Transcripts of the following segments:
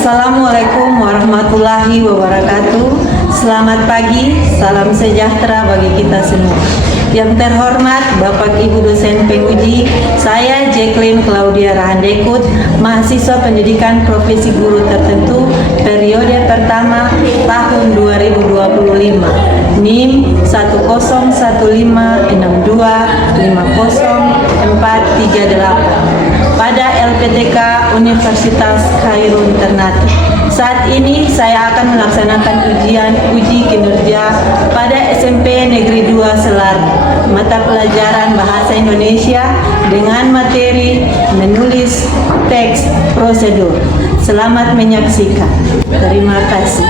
Assalamualaikum warahmatullahi wabarakatuh. Selamat pagi, salam sejahtera bagi kita semua. Yang terhormat Bapak Ibu dosen penguji, saya Jacqueline Claudia Rahandekut, mahasiswa pendidikan profesi guru tertentu periode pertama tahun 2025, NIM 10156250438 pada LPTK Universitas Khairul Ternate. Saat ini saya akan melaksanakan uji kinerja pada SMP Negeri 2 Selar, mata pelajaran Bahasa Indonesia dengan materi menulis teks prosedur. Selamat menyaksikan. Terima kasih.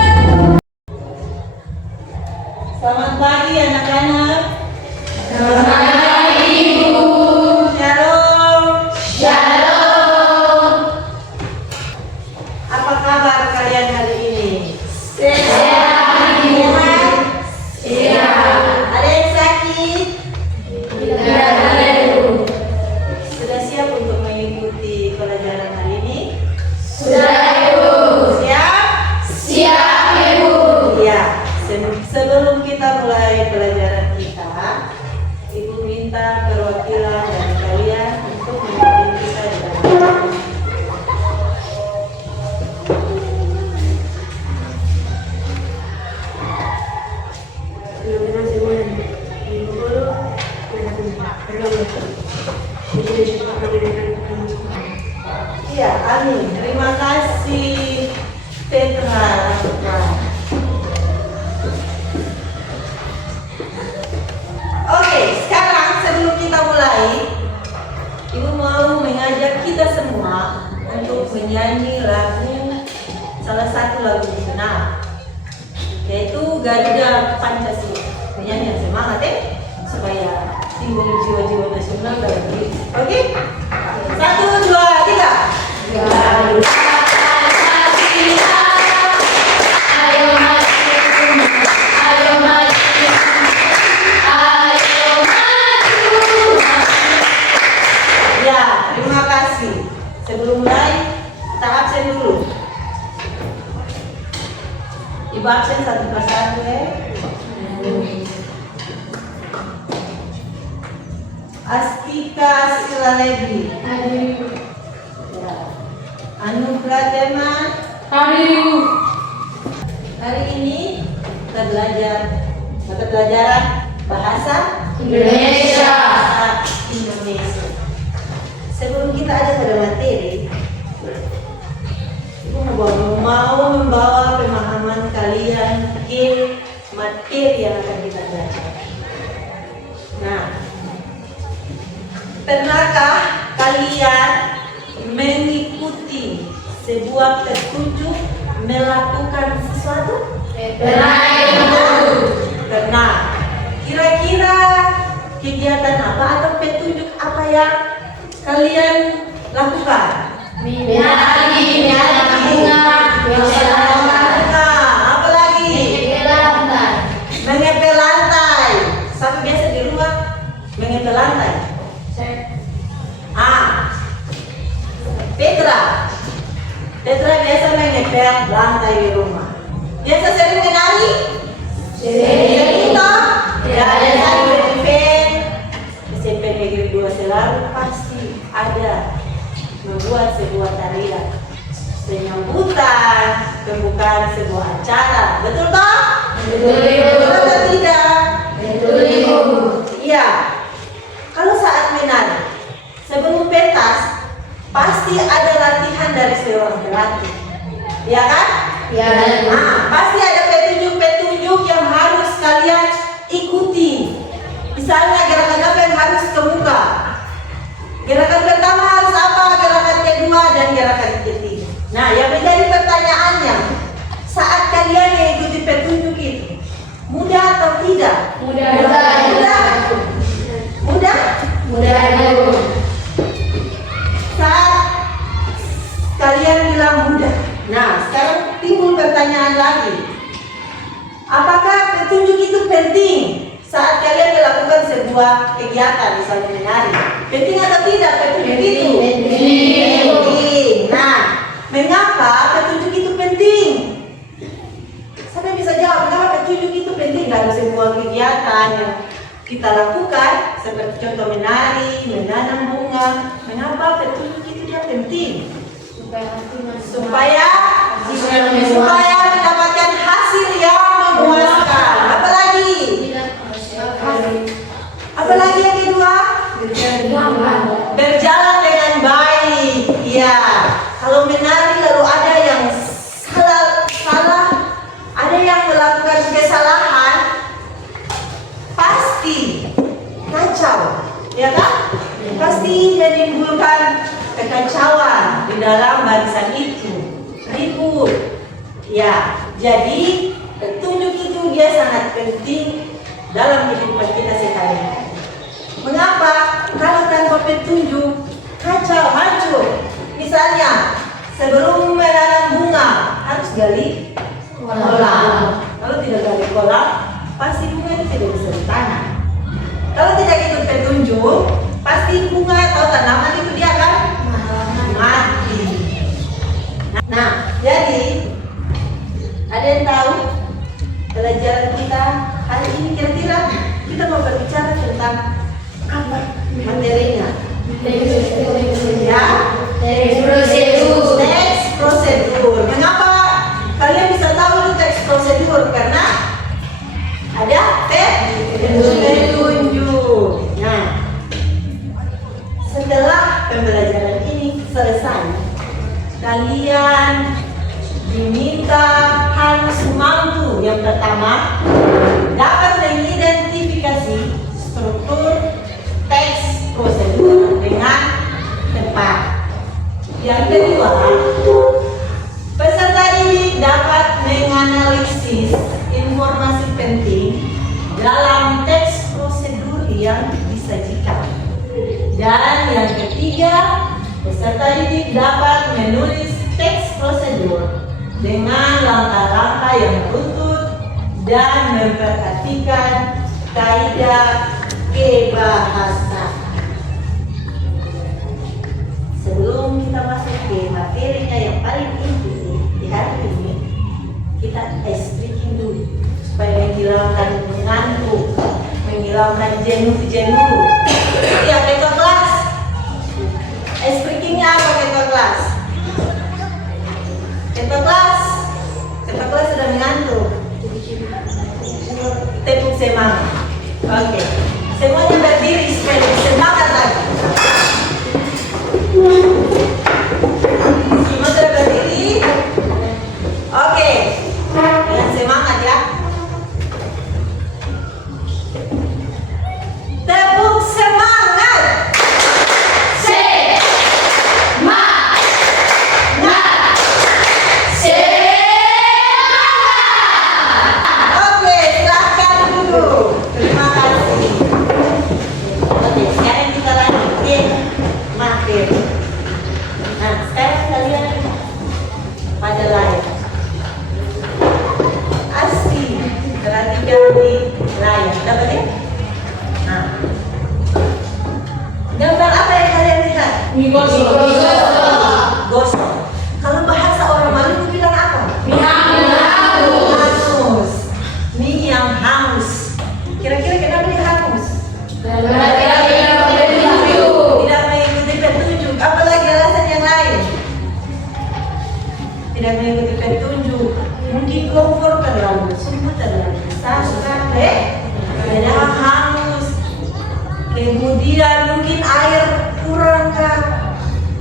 Selamat pagi anak-anak. Selamat pagi, Ibu. Shalom. Shalom. Apa kabar kalian hari ini? Sehat. Sehat. Ada yang sakit? Tidak, Ibu. Sudah siap untuk mengikuti pelajaran hari ini? Sudah, Ibu. Siap? Siap, Ibu. Ya. Sebelum kita mulai pelajaran kita, Ibu minta perwakilan dari kalian untuk memimpin kita di dalam. Iya, amin. Terima kasih Petra. Oke, sekarang sebelum kita mulai, Ibu mau mengajak kita semua untuk menyanyi lagu, salah satu lagu nasional, yaitu Garuda Pancasila. Menyanyi yang semangat supaya timbul jiwa-jiwa nasional dalam diri. Oke? 1, 2, 3. Garuda Pancasila, ayo maju, ayo maju, ayo maju. Ya, terima kasih. Sebelum mulai, kita absen dulu. Ibu absen satu persatu ya. Astika Silalegi. Ya. Anu Pratema. Hari ini kita belajar mata pelajaran bahasa Indonesia. Sebelum kita ada pada materi, Ibu mau membawa pemahaman kalian ke materi yang akan kita belajar. Nah, pernahkah kalian mengikuti sebuah petunjuk melakukan sesuatu? Pernah. Kira-kira kegiatan apa atau petunjuk apa yang kalian lakukan? Menyanyi, apa lagi? Mengepel lantai. Siapa biasa di rumah mengepel lantai? Petra biasa mengepel lantai di rumah. Biasa sering menari? Sering. Ya, ada event SMP Negeri 2 Selar pasti ada membuat sebuah tarian penyambutan pembukaan sebuah acara. Betul toh? Betul atau tidak? Betul, Ibu. Iya. Kalau saat menari, sebelum pentas pasti ada latihan dari seorang pelatih, ya kan? Ya. Pasti ada petunjuk-petunjuk yang harus kalian ikuti. Misalnya gerakan apa yang harus ke muka, gerakan pertama harus apa, gerakan kedua dan gerakan ketiga. Nah, yang menjadi pertanyaannya, saat kalian mengikuti petunjuk itu, mudah atau tidak? Mudah. Saat kalian bilang mudah, nah sekarang timbul pertanyaan lagi, apakah petunjuk itu penting saat kalian melakukan sebuah kegiatan, misalnya menari? Penting atau tidak petunjuk itu? Penting. Nah, mengapa petunjuk itu kita lakukan, seperti contoh menari, menanam bunga. Mengapa petunjuk itu dia penting? Supaya mendapatkan hasil yang memuaskan. Apalagi yang kedua, berjalan dengan baik. Ya, kalau menari lalu ada yang salah, ada yang melakukan kesalahan, pasti kacau, ya kan? Pasti menimbulkan kekacauan di dalam barisan itu, ribut. Ya, jadi petunjuk itu dia sangat penting dalam kehidupan kita sehari-hari. Mengapa? Kalau tanpa petunjuk, kacau, hancur. Misalnya, sebelum menanam bunga harus gali kolam. Kalau tidak gali kolam, pasti bunga itu tidak bisa ditanam. Kalau tidak ikut petunjuk, pasti bunga atau tanaman itu dia akan mati. Nah, jadi ada yang tahu pelajaran kita hari ini kira-kira kita mau berbicara tentang apa materinya? Ya, teks prosedur. Mengapa kalian bisa tahu itu teks prosedur? Karena ada petunjuk. Nah, setelah pembelajaran ini selesai, kalian diminta harus mampu yang pertama dapat mengidentifikasi struktur teks prosedur dengan tepat. Yang kedua, peserta didik dapat menganalisis informasi penting dalam teks prosedur yang disajikan. Dan yang ketiga, peserta didik dapat menulis teks prosedur dengan langkah-langkah yang beruntut dan memperhatikan kaidah kebahasaan. Sebelum kita masuk ke materinya yang paling inti di hari ini, kita speaking dulu supaya menghilangkan mengantuk, menghilangkan jenuh. Ya, ketua kelas. Speakingnya apa ketua kelas? Ketua kelas sudah mengantuk. Tepuk semangat. Oke. Semuanya berdiri supaya lebih semangat lagi. Semua sudah berdiri? Oke. Dengan semangat ya. Tepuk semangat. Nah, sekarang kalian pada layar. Asli perhatikan di layar. Dapat ya? Nah, gambar apa yang kalian lihat? Gosok. Kalau bahasa orang Maluku bilang apa? Hangus. Mie yang hangus. Kira-kira kenapa dia hangus? Tidak mengikuti petunjuk. Apalagi alasan yang lain? Tidak mengikuti petunjuk. Mungkin kompor terlalu sumbu terlalu besar sampai padahal hangus. Kemudian mungkin air kurang kan?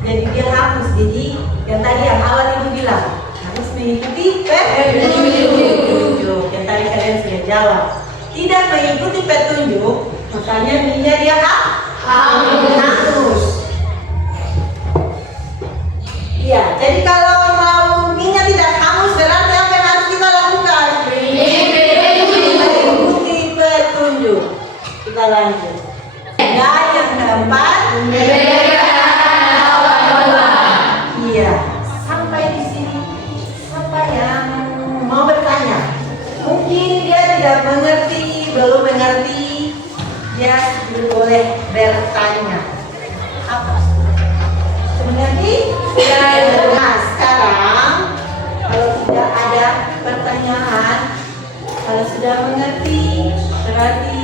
Jadi dia hangus. Jadi yang tadi yang awal ibu bilang harus mengikuti petunjuk. Yang tadi kalian sudah jawab. Tidak mengikuti petunjuk, makanya minyak dia hangus. Iya, jadi kalau mau minyak tidak hangus berarti apa yang harus kita lakukan? Mengikuti petunjuk. Kita lanjut. Dan yang keempat, iya, sampai di sini siapa yang mau bertanya? Mungkin dia tidak mengerti, belum mengerti, dia boleh bertanya. Apa? Mengerti? Nah, sekarang kalau tidak ada pertanyaan, kalau sudah mengerti, berarti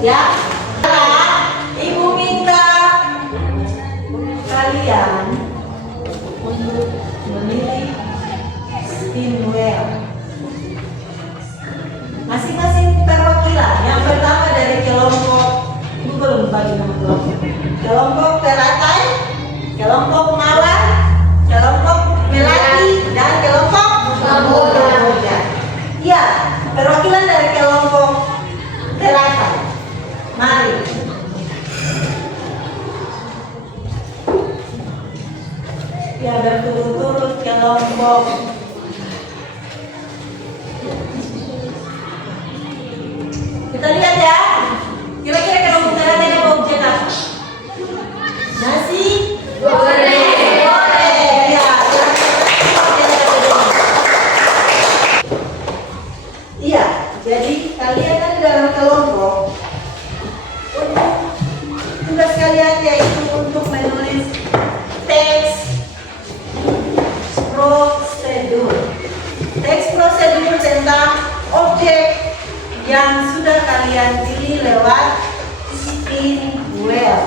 Ya. Ibu minta kalian untuk memilih steam well. Masing-masing perwakilan. Yang pertama dari kelompok, ibu belum bagi nama kelompok. Kelompok teratai, kelompok mawar, kelompok melati, dan kelompok kamboja. Iya, perwakilan dari kelompok teratai. Mari. Ya, berturut-turut kelompok kita lihat ya. Kira-kira kelompok teratai ada objek apa? Nasi goreng. Ya, iya, jadi kalian ada dalam kelompok. Tugas kalian yaitu untuk menulis teks prosedur. Teks prosedur tentang objek yang sudah kalian pilih lewat spin wheel.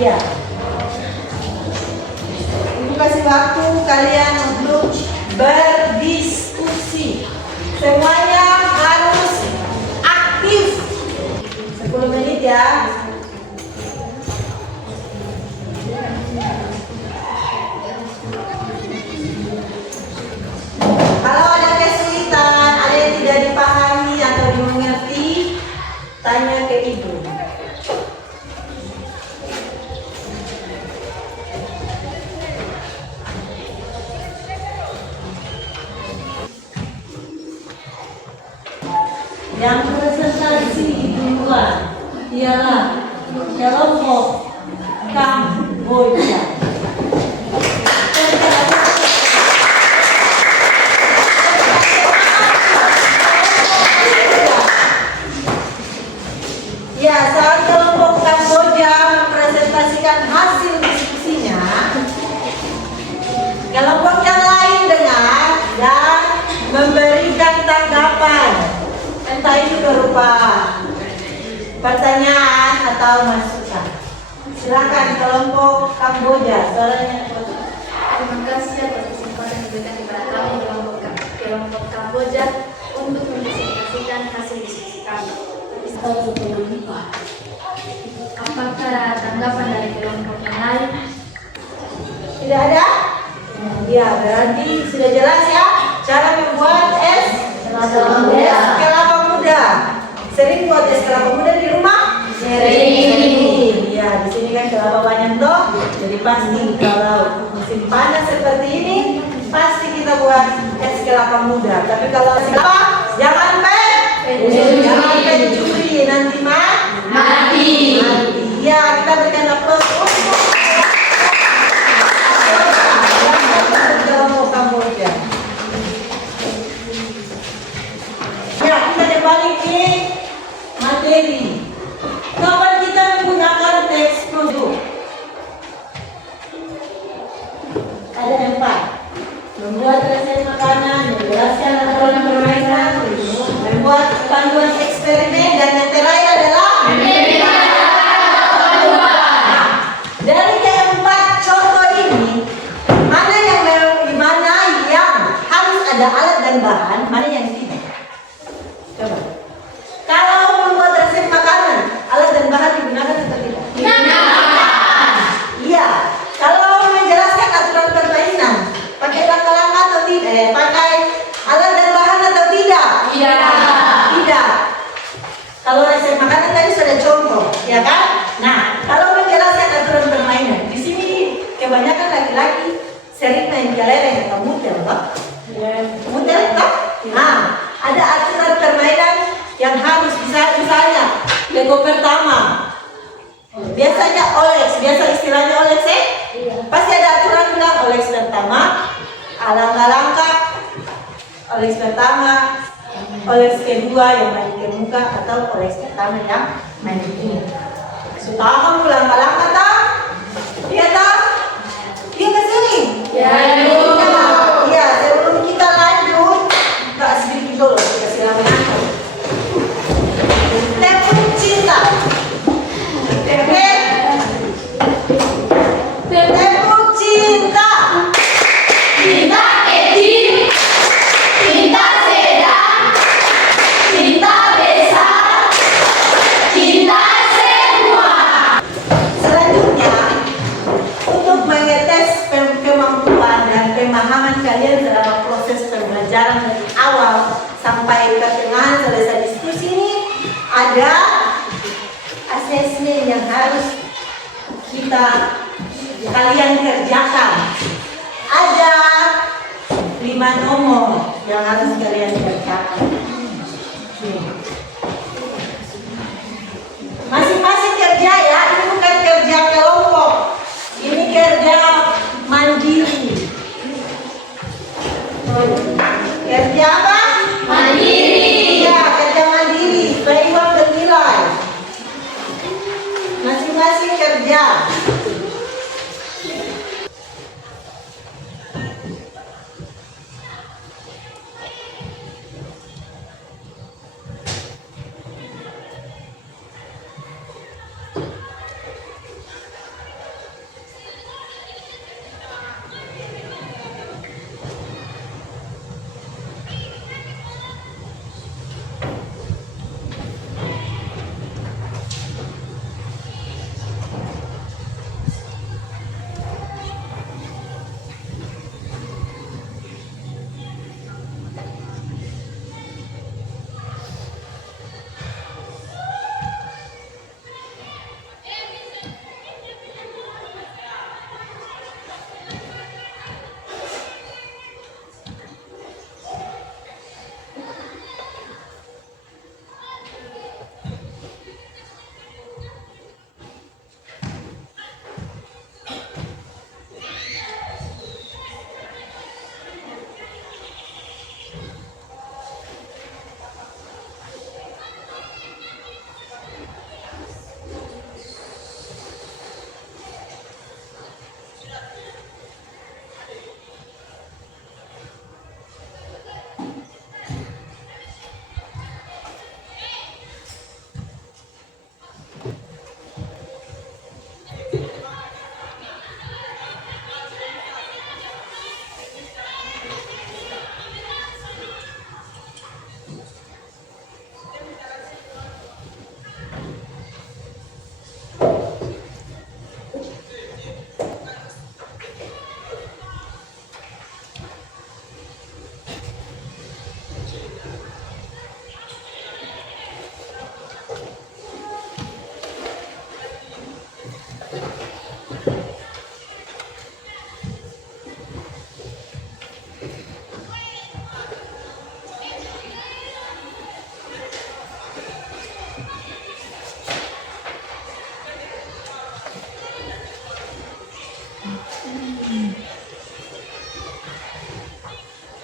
Iya. Ibu kasih waktu kalian untuk berdiskusi. Semuanya harus aktif. 10 menit ya. Kalau ada kesulitan, ada yang tidak dipahami atau dimengerti, tanya ke ibu. Yang presentasi duluan ialah kelompok Kamboja. Ya, saat kelompok Kamboja mempresentasikan hasil diskusinya, kelompok yang lain dengar dan memberikan tanggapan. Entah itu berupa pertanyaan atau masukan. Silakan kelompok Kamboja. Terima kasih atas kesempatan yang diberikan kepada kami kelompok Kamboja untuk mempresentasikan hasil diskusi kami. Apakah ada tanggapan dari kelompok yang lain? Tidak ada? Ya, berarti sudah jelas ya cara membuat es kelapa muda. Sering buat es kelapa muda di rumah? Sering. Ya, di sini kan kelapa banyak dong. Jadi pasti kalau musim panas seperti ini, pasti kita buat es kelapa muda. Tapi kalau es kelapa, jangan pencuri, nanti mati. Ya, kita berikan aplaus untuk kelompok Kamboja. Ya, kita kembali ke materi. Kapan kita menggunakan teks prosedur? Ada 4. Membuat resep makanan, menjelaskan aturan permainan, membuat panduan eksperimen, dan yang terakhir adalah dari keempat contoh ini, mana yang harus ada alat dan bahan, mana yang tidak? Coba. Kalau membuat resep makanan, alat dan bahan digunakan atau tidak? Iya. Kalau menjelaskan aturan permainan, pakai langkah-langkah atau tidak? Pakai alat dan bahan atau tidak? Tidak. Kalau resep makanan tadi sudah contoh, ya kan? Nah, kalau menjelaskan aturan permainan, di sini kebanyakan laki-laki sering main kelereng atau muter, toh? Muter, toh? Nah, ada aturan permainan yang harus misalnya Lego pertama. Biasanya Olex, biasa istilahnya Olex ya? Pasti ada aturan bilang Olex pertama, langkah-langkah Olex pertama, oles kedua yang main ke muka atau oles pertama yang main ke ini. Sudah kamu lama-lama tak? Iya tak? Iya ke sini? Ya, Ibu. Iya, sebelum kita lanjut, tak sedikit dulu kita silakan aku. Tepuk cinta. Tepuk cinta. Cinta kecil, cinta sedang, cinta besar, cinta semua. Selanjutnya, untuk mengetes kemampuan dan pemahaman kalian selama proses pembelajaran dari awal sampai pertengahan selesai diskusi ini, ada asesmen yang harus kalian kerjakan. Ada 5 nomor yang harus kalian kerjakan. Masing-masing kerja ya, ini bukan kerja kelompok, ini kerja mandiri. Kerja apa? Mandiri. Ya, kerja mandiri, seimbang bernilai. Masing-masing kerja.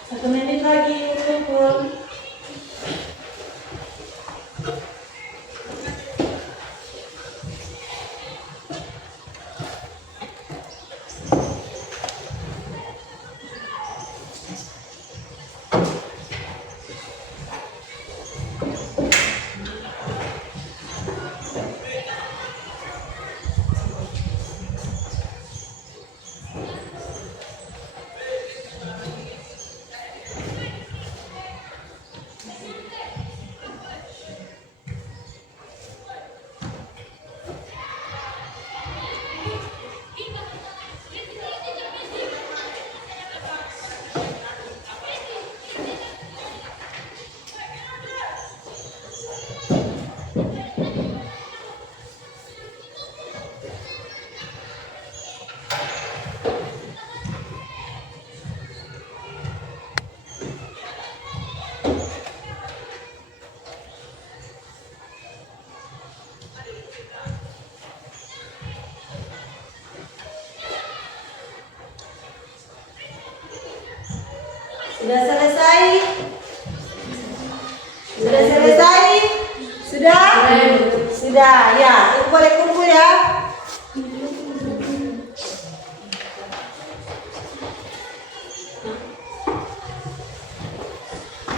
Satu menit lagi, kumpul. Sudah selesai? Sudah selesai? Sudah? Sudah, ya. Ibu boleh kumpul ya.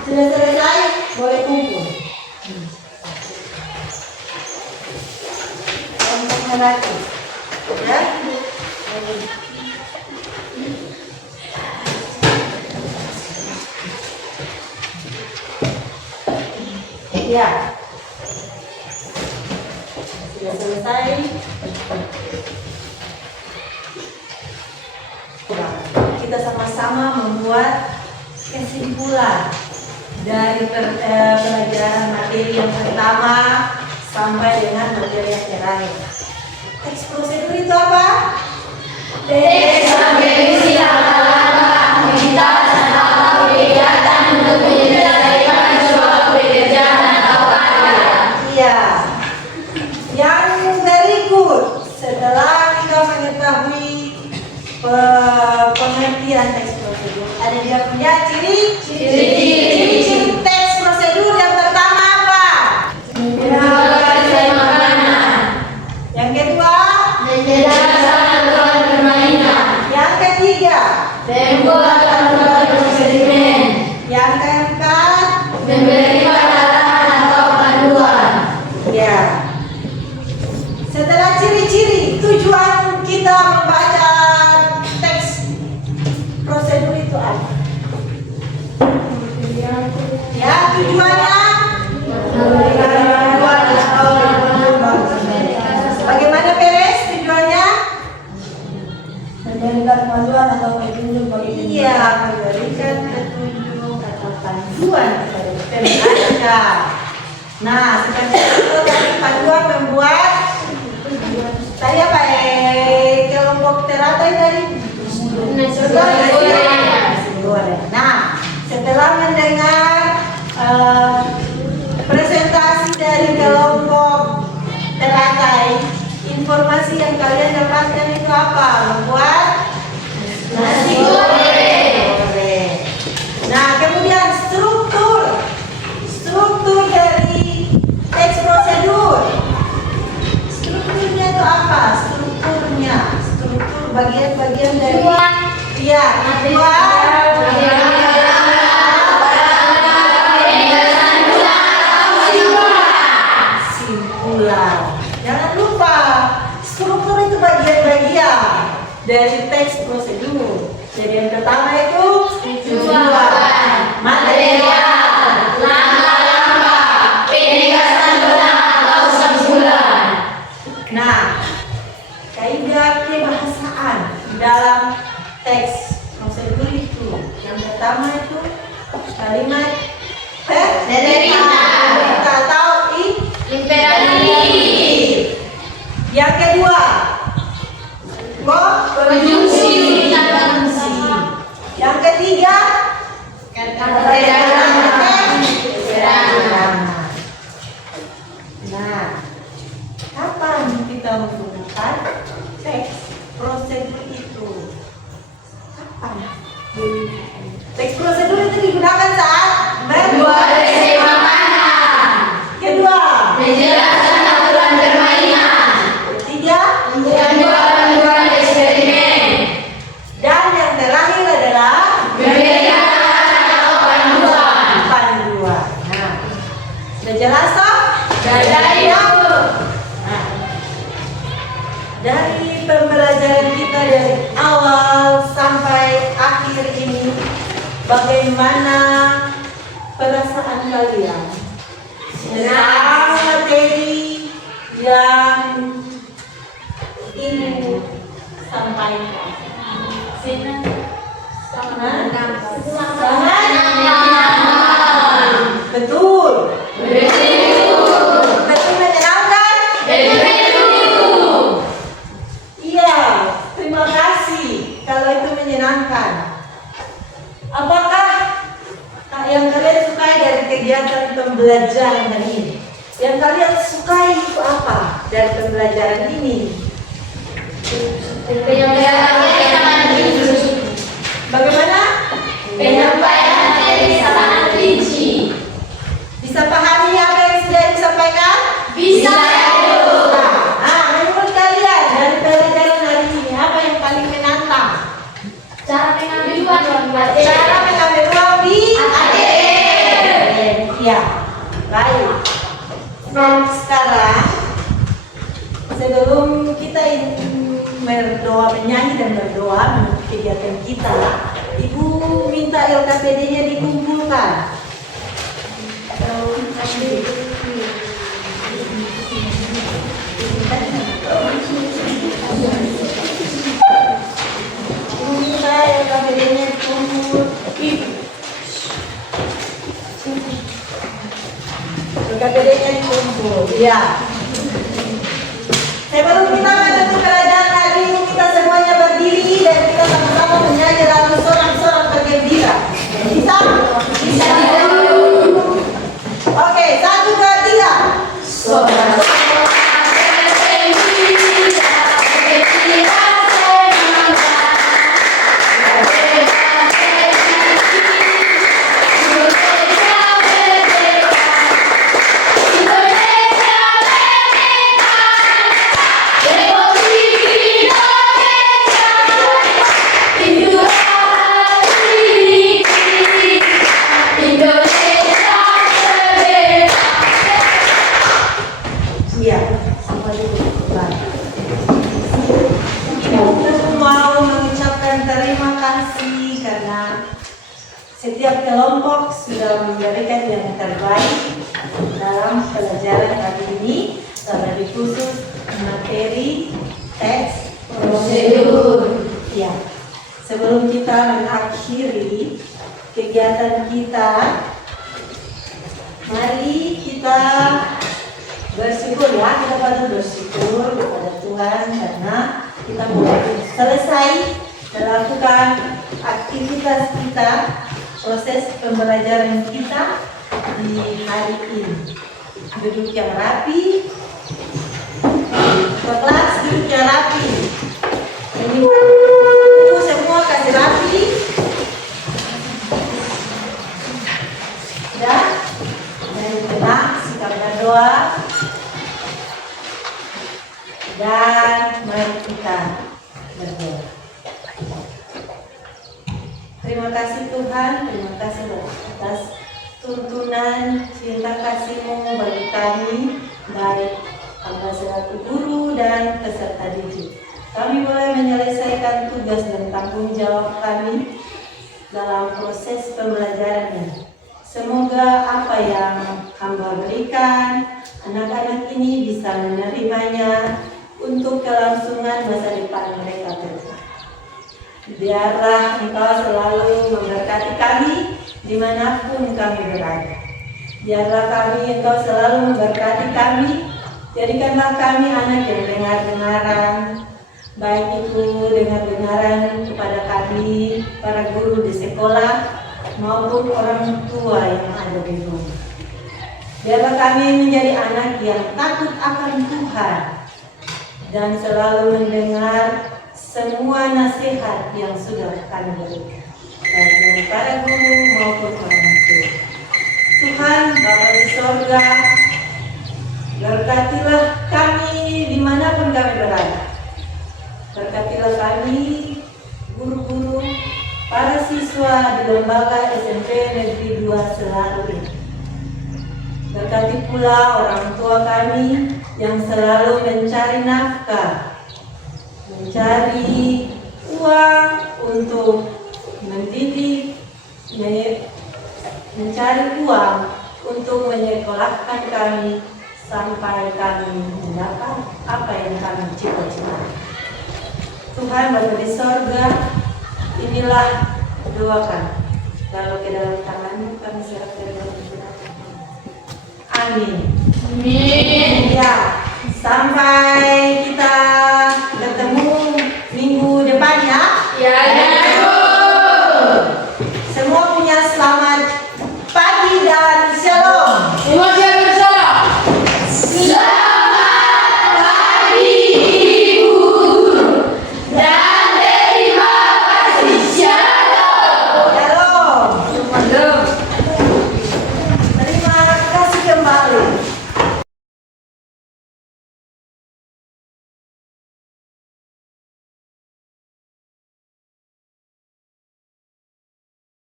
Sudah selesai? Boleh kumpul. Kelompoknya lagi. Ya? Ya. Sudah selesai. Kita sama-sama membuat kesimpulan dari pelajaran materi yang pertama sampai dengan materi yang terakhir. Teks prosedur itu apa? Teks mengenai aktivitas atau kegiatan untuk menyelesaikan suatu pekerjaan atau karya. Iya. Yang berikut, setelah kita mengetahui pengertian teks prosedur, ada dia punya ciri-ciri teks prosedur. Yang pertama apa? Menjelaskan makanan. Yang kedua, Menjelaskan aturan permainan. yang ketiga, Membuat aturan prosedur. yang keempat, Memberikan arahan atau panduan. ya. Setelah ciri-ciri, tujuan kita membaca teks prosedur itu apa? Ya, tujuannya bagaimana, Peres? Tujuannya? Memberikan panduan atau petunjuk bagi Iya, memberikan petunjuk atau panduan kepada pembaca. Nah, seperti itu tadi panduan membuat tadi apa kelompok teratai tadi? Nah, setelah mendengar presentasi dari kelompok teratai, informasi yang kalian dapatkan itu apa? Membuat nasi goreng. Nah, kemudian struktur dari teks prosedur. Strukturnya itu apa? Struktur bagian-bagian dari simpulan. Jangan lupa, struktur itu bagian-bagian dari teks prosedur. Jadi yang pertama itu Tujuan, material, langkah-langkah, penegasan benang atau simpulan. Nah, kaidah kebahasaan di dalam teks prosedur itu yang pertama itu kalimat perintah atau Imperatif. yang kedua Konjungsi. yang ketiga Keterangan. Nah, kapan kita menggunakan teks prosedur itu? Kapan? Teks prosedur itu digunakan saat Membuat resep makanan. kedua, Menjelaskan aturan permainan. ketiga, Membuat panduan eksperimen. dan yang terakhir adalah Memberikan arahan atau panduan. panduan. Nah, sudah jelas toh? Dari itu. Nah, dari pembelajaran kita dari awal sampai akhir ini, bagaimana perasaan kalian tentang materi yang ibu sampaikan? Sangat betul. Betul menyenangkan? Iya, terima kasih kalau itu menyenangkan. Apakah yang kalian sukai dari kegiatan pembelajaran hari ini? Yang kalian sukai itu apa dari pembelajaran ini? Bagaimana? Penyampaian materi sangat rinci. Bisa paham? sama-sama menyanyi dan berdoa menutup kegiatan kita. Ibu minta LKPD-nya dikumpulkan. Ibu minta LKPD-nya dikumpul. LKPD-nya dikumpul. Iya. Sebelum kita menutup kerajaan lagi, kita semuanya berdiri dan kita sama-sama menyanyi lagu sorak-sorak bergembira. Bisa? Bisa. Oke, 1, 2, 3. Sorak. Setiap kelompok sudah memberikan yang terbaik dalam pelajaran kali ini, terlebih khusus materi teks prosedur. Ya, sebelum kita mengakhiri kegiatan kita, mari kita bersyukur ya, kita patut bersyukur kepada Tuhan karena kita boleh selesai melakukan aktivitas kita, proses pembelajaran kita di hari ini. Duduk yang rapi, kelas duduk yang rapi. Ini buku semua kasih rapi. Dan tenang, sikap berdoa. Dan mari kita berdoa. Terima kasih Tuhan, terima kasih atas tuntunan cinta kasih-Mu bagi kami, baik Anda selaku guru dan peserta didik. Kami boleh menyelesaikan tugas dan tanggung jawab kami dalam proses pembelajarannya. Semoga apa yang Hamba berikan, anak-anak ini bisa menerimanya untuk kelangsungan masa depan mereka kelak. Biarlah Engkau selalu memberkati kami dimanapun kami berada. Biarlah Engkau selalu memberkati kami. Jadikanlah kami anak yang dengar-dengaran, baik itu dengar-dengaran kepada kami, para guru di sekolah, maupun orang tua yang ada di rumah. Biarlah kami menjadi anak yang takut akan Tuhan dan selalu mendengar semua nasihat yang sudah kami berikan, baik dari para guru maupun orang tua. Tuhan Bapa di sorga, berkatilah kami dimanapun kami berada. Berkatilah kami, guru-guru, para siswa di lembaga SMP Negeri 2 Selaru ini. Berkati pula orang tua kami yang selalu mencari nafkah, mencari uang untuk mendidik, mencari uang untuk menyekolahkan kami sampai kami mendapat apa yang kami cita-citakan. Tuhan Bapa di sorga, inilah doa kami. Lalu ke dalam tangan-Mu kami serahkan dalam Tuhan. Amin. Amin. Ya, sampai kita